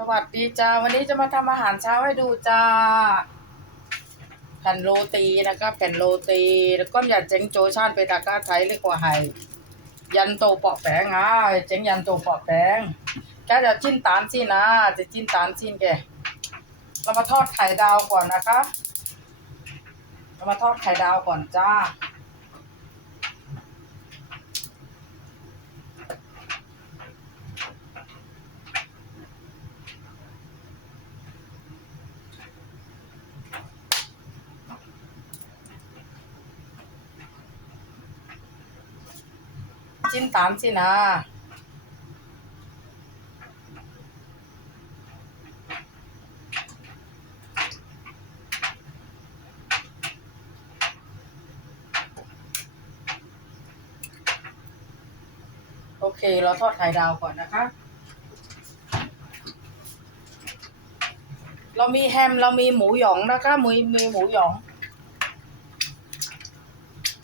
สวัสดีจ้า วันนี้จะมาทำอาหารเช้าให้ดูจ้า แผ่นโรตีนะครับ แผ่นโรตี แล้วก็อย่าเจ๋งโจชานไปตากาไทยเรียกว่าไฮยันโตเปาะแปงอะเจ๋งยันโตเปาะแปงแกจะจิ้นตานสินะ จะจิ้นตานสินแก เรามาทอดไข่ดาวก่อนนะคะ เรามาทอดไข่ดาวก่อนจ้า จิ้นตามสินะโอเค เราทอดไข่ดาวก่อนนะคะ เรามีแฮม เรามีหมูหยองนะคะมีมีหมูหยอง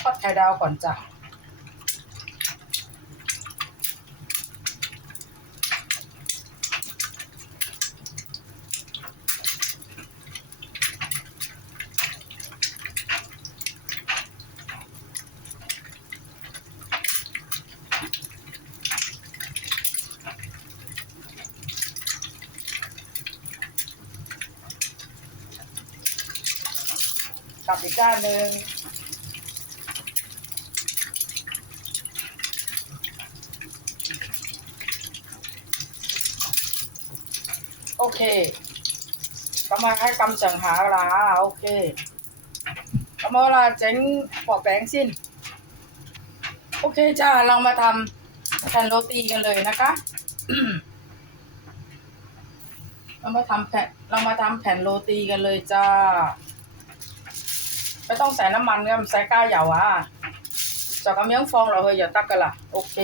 ทอดไข่ดาวก่อนจ้ะ กลับอีกด้านหนึ่งโอเคก็มาให้กำจังหาลาโอเคก็มาลาเจ๋งปอกแปงสิ้น โอเคจ้าเรามาทำแผ่นโรตีกันเลยนะคะเรามาทำแผ่นเรามาทำแผ่นโรตีกันเลยจ้า ไม่ต้องใส่น้ำมันเนี่ยมันใส่ก้าเหยาอะจากกำยังฟองเราเฮ้ยอย่าตักกันล่ะโอเค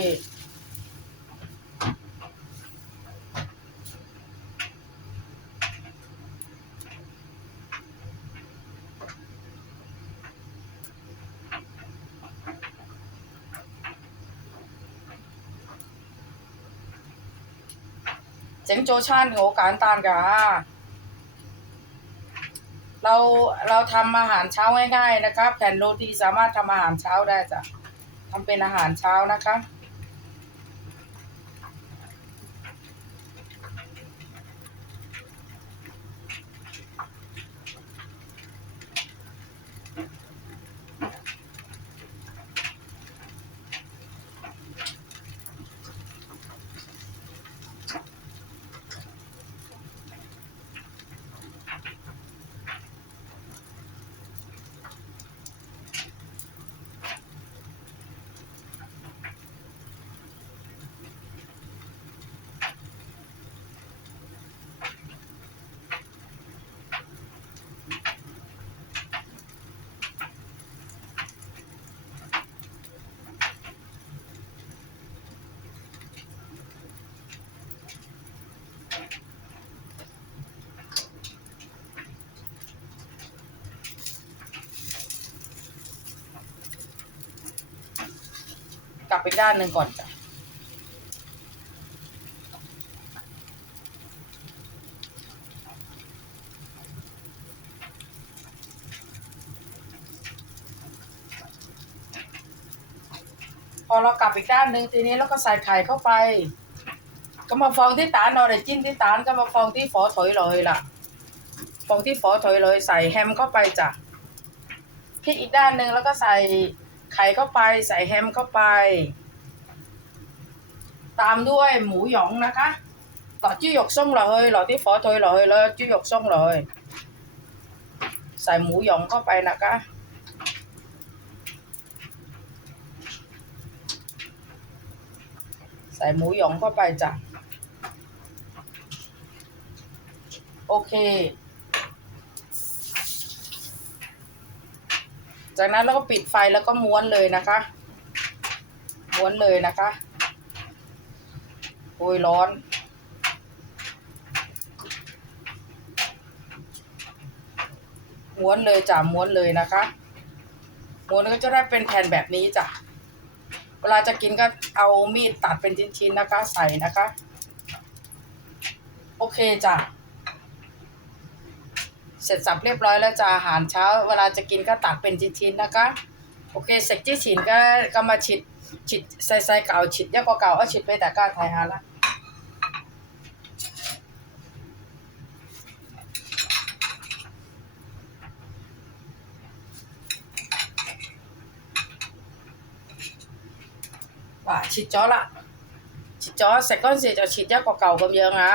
เจ๋งโจชานโหการตานกะ เราเราทำอาหารเช้าง่ายๆนะคะแผ่นโรตีสามารถทำอาหารเช้าได้จ้ะทำเป็นอาหารเช้านะคะ ไปด้านหนึ่งก่อนจ้ะพอเรากลับอีกด้านหนึ่งทีนี้เราก็ใส่ไข่เข้าไป ก็มาฟองที่ตานเอาเดี๋ยจิ้นที่ตานก็มาฟองที่ฝอถอยเลยล่ะ ฟองที่ฝอถอยเลยใส่แฮมเข้าไปจ้ะพลิกอีกด้านหนึ่งแล้วก็ใส่ ไข่เข้าไปใส่แฮมเข้าไป ตามด้วยหมูหยองนะคะต่อจิ้หยกส่งเลยหล่อที่ฝอถอยเลยแล้วจิ้หยกส่งเลย ใส่หมูหยองเข้าไปนะคะ ใส่หมูหยองเข้าไปจ้ะโอเค จากนั้นเราก็ปิดไฟแล้วก็ม้วนเลยนะคะ ม้วนเลยนะคะโอ้ยร้อน ม้วนเลยจ้ะม้วนเลยนะคะ ม้วนก็จะได้เป็นแผ่นแบบนี้จ้ะ เวลาจะกินก็เอามีดตัดเป็นชิ้นๆนะคะ ใส่นะคะ โอเคจ้ะ เสร็จสับเรียบร้อยแล้วจะอาหารเช้า เวลาจะกินก็ตักเป็นชิ้นๆนะคะ โอเคเสร็จที่ฉินก็ก็มาฉิดฉิดใส่ใส่เก่าฉิดเยอะกว่าเก่าเอาฉิดไปแต่ก้าไทยฮะละว่าฉิดจ้อละฉิดจ้อเสร็จก็เสร็จะฉิดเยอะกว่าเก่าก็เยอะอะ